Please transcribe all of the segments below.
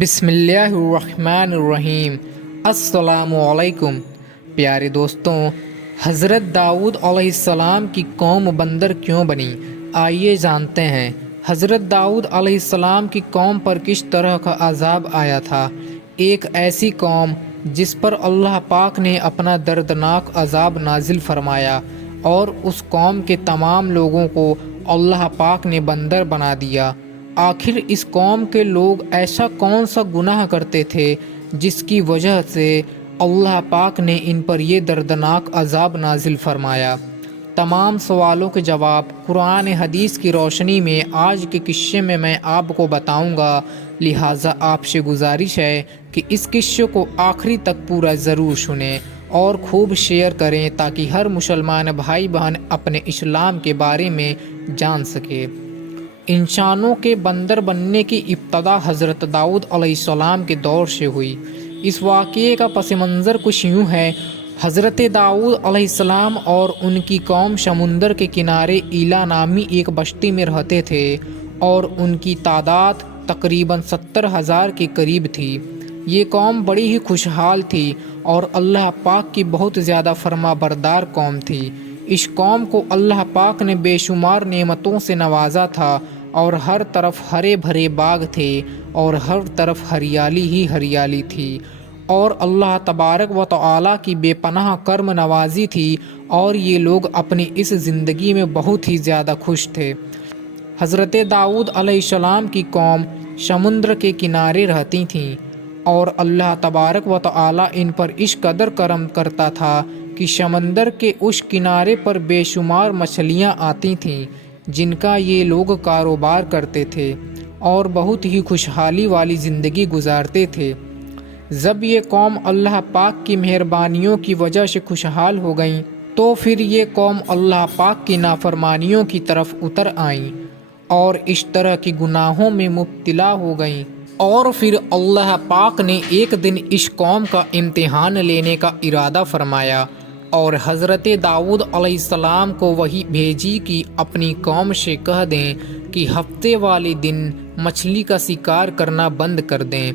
بسم اللہ الرحمن الرحیم۔ السلام علیکم پیارے دوستوں، حضرت داؤد علیہ السلام کی قوم بندر کیوں بنی؟ آئیے جانتے ہیں حضرت داؤد علیہ السلام کی قوم پر کس طرح کا عذاب آیا تھا۔ ایک ایسی قوم جس پر اللہ پاک نے اپنا دردناک عذاب نازل فرمایا اور اس قوم کے تمام لوگوں کو اللہ پاک نے بندر بنا دیا۔ آخر اس قوم کے لوگ ایسا کون سا گناہ کرتے تھے جس کی وجہ سے اللہ پاک نے ان پر یہ دردناک عذاب نازل فرمایا؟ تمام سوالوں کے جواب قرآن حدیث کی روشنی میں آج کے قصے میں آپ کو بتاؤں گا، لہٰذا آپ سے گزارش ہے کہ اس قصے کو آخری تک پورا ضرور سنیں اور خوب شیئر کریں تاکہ ہر مسلمان بھائی بہن اپنے اسلام کے بارے میں جان سکے۔ انسانوں کے بندر بننے کی ابتدا حضرت داؤد علیہ السلام کے دور سے ہوئی۔ اس واقعے کا پس منظر کچھ یوں ہے۔ حضرت داؤد علیہ السلام اور ان کی قوم سمندر کے کنارے ایلا نامی ایک بستی میں رہتے تھے اور ان کی تعداد تقریباً 70,000 کے قریب تھی۔ یہ قوم بڑی ہی خوشحال تھی اور اللہ پاک کی بہت زیادہ فرما بردار قوم تھی۔ اس قوم کو اللہ پاک نے بے شمار نعمتوں سے نوازا تھا اور ہر طرف ہرے بھرے باغ تھے اور ہر طرف ہریالی ہی ہریالی تھی، اور اللہ تبارک و تعالیٰ کی بے پناہ کرم نوازی تھی، اور یہ لوگ اپنی اس زندگی میں بہت ہی زیادہ خوش تھے۔ حضرت داؤد علیہ السلام کی قوم سمندر کے کنارے رہتی تھیں اور اللہ تبارک و تعالیٰ ان پر اس قدر کرم کرتا تھا کہ سمندر کے اس کنارے پر بے شمار مچھلیاں آتی تھیں جن کا یہ لوگ کاروبار کرتے تھے اور بہت ہی خوشحالی والی زندگی گزارتے تھے۔ جب یہ قوم اللہ پاک کی مہربانیوں کی وجہ سے خوشحال ہو گئیں تو پھر یہ قوم اللہ پاک کی نافرمانیوں کی طرف اتر آئیں اور اس طرح کی گناہوں میں مبتلا ہو گئیں، اور پھر اللہ پاک نے ایک دن اس قوم کا امتحان لینے کا ارادہ فرمایا اور حضرت داؤد علیہ السلام کو وحی بھیجی کہ اپنی قوم سے کہہ دیں کہ ہفتے والے دن مچھلی کا شکار کرنا بند کر دیں،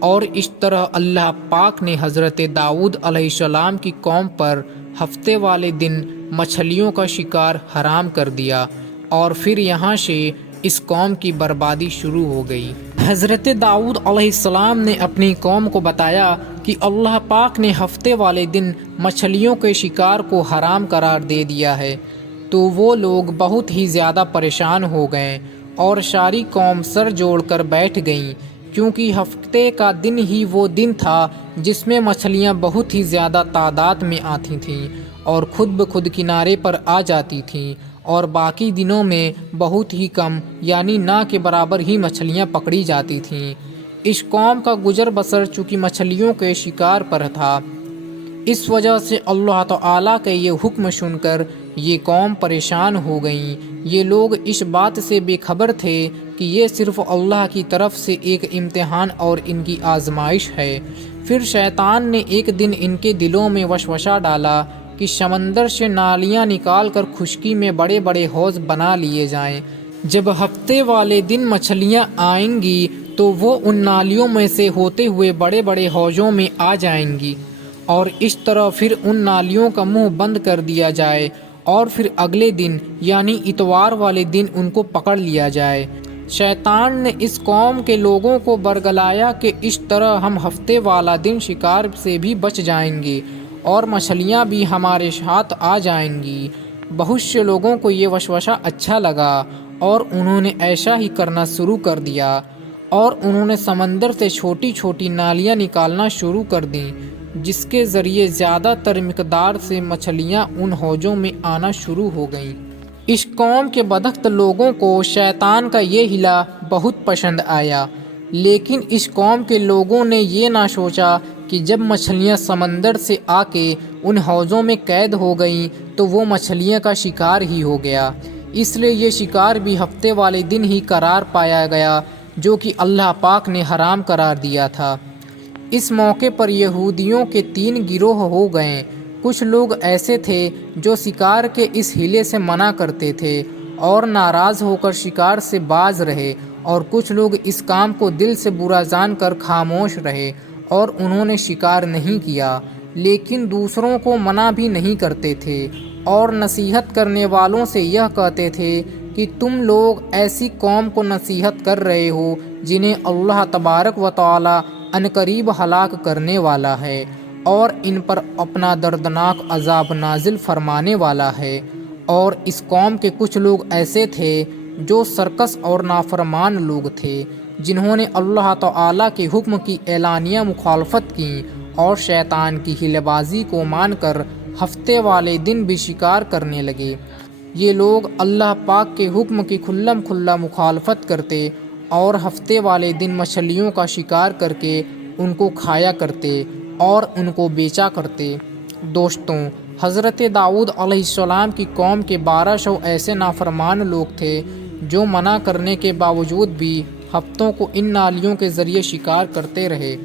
اور اس طرح اللہ پاک نے حضرت داؤد علیہ السلام کی قوم پر ہفتے والے دن مچھلیوں کا شکار حرام کر دیا، اور پھر یہاں سے اس قوم کی بربادی شروع ہو گئی۔ حضرت داؤد علیہ السلام نے اپنی قوم کو بتایا کہ اللہ پاک نے ہفتے والے دن مچھلیوں کے شکار کو حرام قرار دے دیا ہے، تو وہ لوگ بہت ہی زیادہ پریشان ہو گئے اور ساری قوم سر جوڑ کر بیٹھ گئیں، کیونکہ ہفتے کا دن ہی وہ دن تھا جس میں مچھلیاں بہت ہی زیادہ تعداد میں آتی تھیں اور خود بخود کنارے پر آ جاتی تھیں، اور باقی دنوں میں بہت ہی کم یعنی نہ کے برابر ہی مچھلیاں پکڑی جاتی تھیں۔ اس قوم کا گزر بسر چونکہ مچھلیوں کے شکار پر تھا، اس وجہ سے اللہ تعالیٰ کا یہ حکم سن کر یہ قوم پریشان ہو گئیں۔ یہ لوگ اس بات سے بے خبر تھے کہ یہ صرف اللہ کی طرف سے ایک امتحان اور ان کی آزمائش ہے۔ پھر شیطان نے ایک دن ان کے دلوں میں وسوسہ ڈالا کہ سمندر سے نالیاں نکال کر خشکی میں بڑے بڑے حوض بنا لیے جائیں۔ جب ہفتے والے دن مچھلیاں آئیں گی تو وہ ان نالیوں میں سے ہوتے ہوئے بڑے بڑے حوضوں میں آ جائیں گی، اور اس طرح پھر ان نالیوں کا منہ بند کر دیا جائے، اور پھر اگلے دن یعنی اتوار والے دن ان کو پکڑ لیا جائے۔ شیطان نے اس قوم کے لوگوں کو برگلایا کہ اس طرح ہم ہفتے والا دن شکار سے بھی بچ جائیں گے اور مچھلیاں بھی ہمارے ساتھ آ جائیں گی۔ بہت سے لوگوں کو یہ وسوسہ اچھا لگا اور انہوں نے ایسا ہی کرنا شروع کر دیا، اور انہوں نے سمندر سے چھوٹی چھوٹی نالیاں نکالنا شروع کر دیں جس کے ذریعے زیادہ تر مقدار سے مچھلیاں ان حوضوں میں آنا شروع ہو گئیں۔ اس قوم کے بدبخت لوگوں کو شیطان کا یہ ہیلا بہت پسند آیا، لیکن اس قوم کے لوگوں نے یہ نہ سوچا کہ جب مچھلیاں سمندر سے آ کے ان حوضوں میں قید ہو گئیں تو وہ مچھلیاں کا شکار ہی ہو گیا، اس لیے یہ شکار بھی ہفتے والے دن ہی قرار پایا گیا جو کہ اللہ پاک نے حرام قرار دیا تھا۔ اس موقع پر یہودیوں کے 3 گروہ ہو گئے۔ کچھ لوگ ایسے تھے جو شکار کے اس ہیلے سے منع کرتے تھے اور ناراض ہو کر شکار سے باز رہے، اور کچھ لوگ اس کام کو دل سے برا جان کر خاموش رہے اور انہوں نے شکار نہیں کیا، لیکن دوسروں کو منع بھی نہیں کرتے تھے اور نصیحت کرنے والوں سے یہ کہتے تھے کہ تم لوگ ایسی قوم کو نصیحت کر رہے ہو جنہیں اللہ تبارک و تعالی عنقریب ہلاک کرنے والا ہے اور ان پر اپنا دردناک عذاب نازل فرمانے والا ہے۔ اور اس قوم کے کچھ لوگ ایسے تھے جو سرکش اور نافرمان لوگ تھے، جنہوں نے اللہ تعالیٰ کے حکم کی اعلانیہ مخالفت کی اور شیطان کی ہیلے بازی کو مان کر ہفتے والے دن بھی شکار کرنے لگے۔ یہ لوگ اللہ پاک کے حکم کی کھلم کھلا مخالفت کرتے اور ہفتے والے دن مچھلیوں کا شکار کر کے ان کو کھایا کرتے اور ان کو بیچا کرتے۔ دوستوں، حضرت داؤد علیہ السلام کی قوم کے 1200 ایسے نافرمان لوگ تھے جو منع کرنے کے باوجود بھی ہفتوں کو ان نالیوں کے ذریعے شکار کرتے رہے۔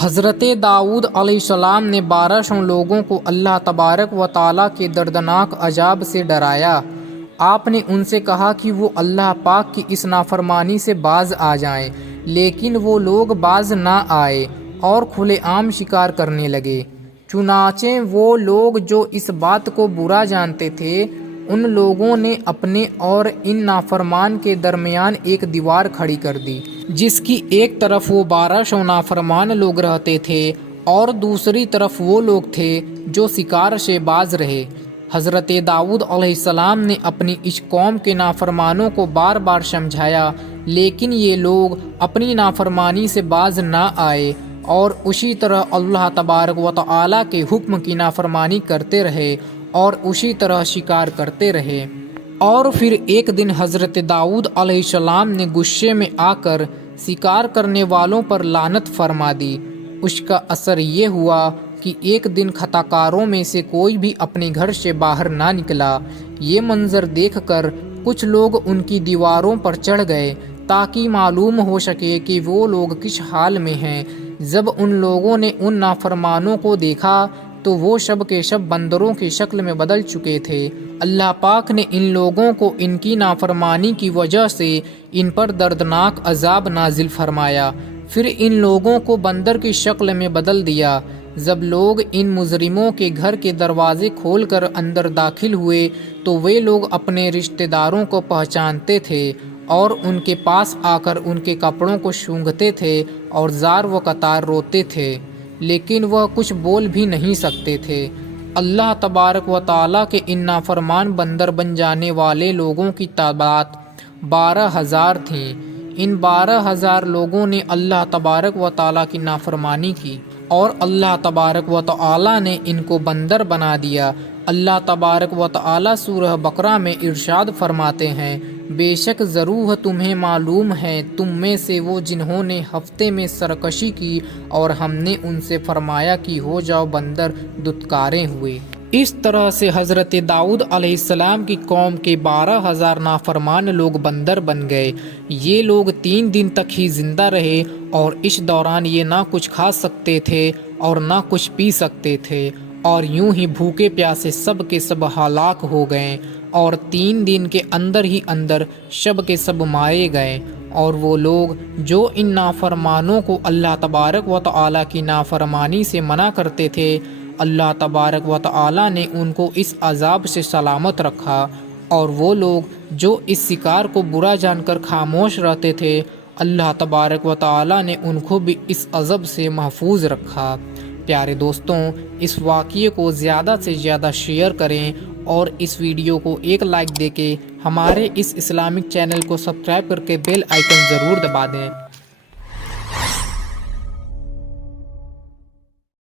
حضرت داؤد علیہ السلام نے 1200 لوگوں کو اللہ تبارک و تعالیٰ کے دردناک عذاب سے ڈرایا۔ آپ نے ان سے کہا کہ وہ اللہ پاک کی اس نافرمانی سے باز آ جائیں، لیکن وہ لوگ باز نہ آئے اور کھلے عام شکار کرنے لگے۔ چنانچہ وہ لوگ جو اس بات کو برا جانتے تھے، ان لوگوں نے اپنے اور ان نافرمان کے درمیان ایک دیوار کھڑی کر دی، جس کی ایک طرف وہ 1200 نافرمان لوگ رہتے تھے اور دوسری طرف وہ لوگ تھے جو شکار سے باز رہے۔ حضرت داؤد علیہ السلام نے اپنی اس قوم کے نافرمانوں کو بار بار سمجھایا، لیکن یہ لوگ اپنی نافرمانی سے باز نہ آئے اور اسی طرح اللہ تبارک و تعالیٰ کے حکم کی نافرمانی کرتے رہے اور اسی طرح شکار کرتے رہے۔ اور پھر ایک دن حضرت داؤد علیہ السلام نے غصے میں آ کر شکار کرنے والوں پر لعنت فرما دی۔ اس کا اثر یہ ہوا کہ ایک دن خطا کاروں میں سے کوئی بھی اپنے گھر سے باہر نہ نکلا۔ یہ منظر دیکھ کر کچھ لوگ ان کی دیواروں پر چڑھ گئے تاکہ معلوم ہو سکے کہ وہ لوگ کس حال میں ہیں۔ جب ان لوگوں نے ان نافرمانوں کو دیکھا تو وہ سب کے سب بندروں کی شکل میں بدل چکے تھے۔ اللہ پاک نے ان لوگوں کو ان کی نافرمانی کی وجہ سے ان پر دردناک عذاب نازل فرمایا، پھر ان لوگوں کو بندر کی شکل میں بدل دیا۔ جب لوگ ان مجرموں کے گھر کے دروازے کھول کر اندر داخل ہوئے تو وہ لوگ اپنے رشتہ داروں کو پہچانتے تھے اور ان کے پاس آ کر ان کے کپڑوں کو سونگھتے تھے اور زار و قطار روتے تھے، لیکن وہ کچھ بول بھی نہیں سکتے تھے۔ اللہ تبارک و تعالیٰ کے ان نافرمان بندر بن جانے والے لوگوں کی تعداد 12,000 تھیں۔ ان 12,000 لوگوں نے اللہ تبارک و تعالیٰ کی نافرمانی کی اور اللہ تبارک و تعالیٰ نے ان کو بندر بنا دیا۔ اللہ تبارک و تعالیٰ سورہ بقرہ میں ارشاد فرماتے ہیں، بے شک ضرور تمہیں معلوم ہے تم میں سے وہ جنہوں نے ہفتے میں سرکشی کی اور ہم نے ان سے فرمایا کہ ہو جاؤ بندر، دھتکارے ہوئے۔ اس طرح سے حضرت داؤد علیہ السلام کی قوم کے 12,000 نافرمان لوگ بندر بن گئے۔ یہ لوگ 3 دن تک ہی زندہ رہے اور اس دوران یہ نہ کچھ کھا سکتے تھے اور نہ کچھ پی سکتے تھے، اور یوں ہی بھوکے پیاسے سب کے سب ہلاک ہو گئے اور 3 دن کے اندر ہی اندر سب کے سب مارے گئے۔ اور وہ لوگ جو ان نافرمانوں کو اللہ تبارک و تعالیٰ کی نافرمانی سے منع کرتے تھے، اللہ تبارک و تعالیٰ نے ان کو اس عذاب سے سلامت رکھا، اور وہ لوگ جو اس شکار کو برا جان کر خاموش رہتے تھے، اللہ تبارک و تعالیٰ نے ان کو بھی اس عذاب سے محفوظ رکھا۔ پیارے دوستوں، اس واقعے کو زیادہ سے زیادہ شیئر کریں اور اس ویڈیو کو ایک لائک دے کے ہمارے اس اسلامک چینل کو سبسکرائب کر کے بیل آئیکن ضرور دبا دیں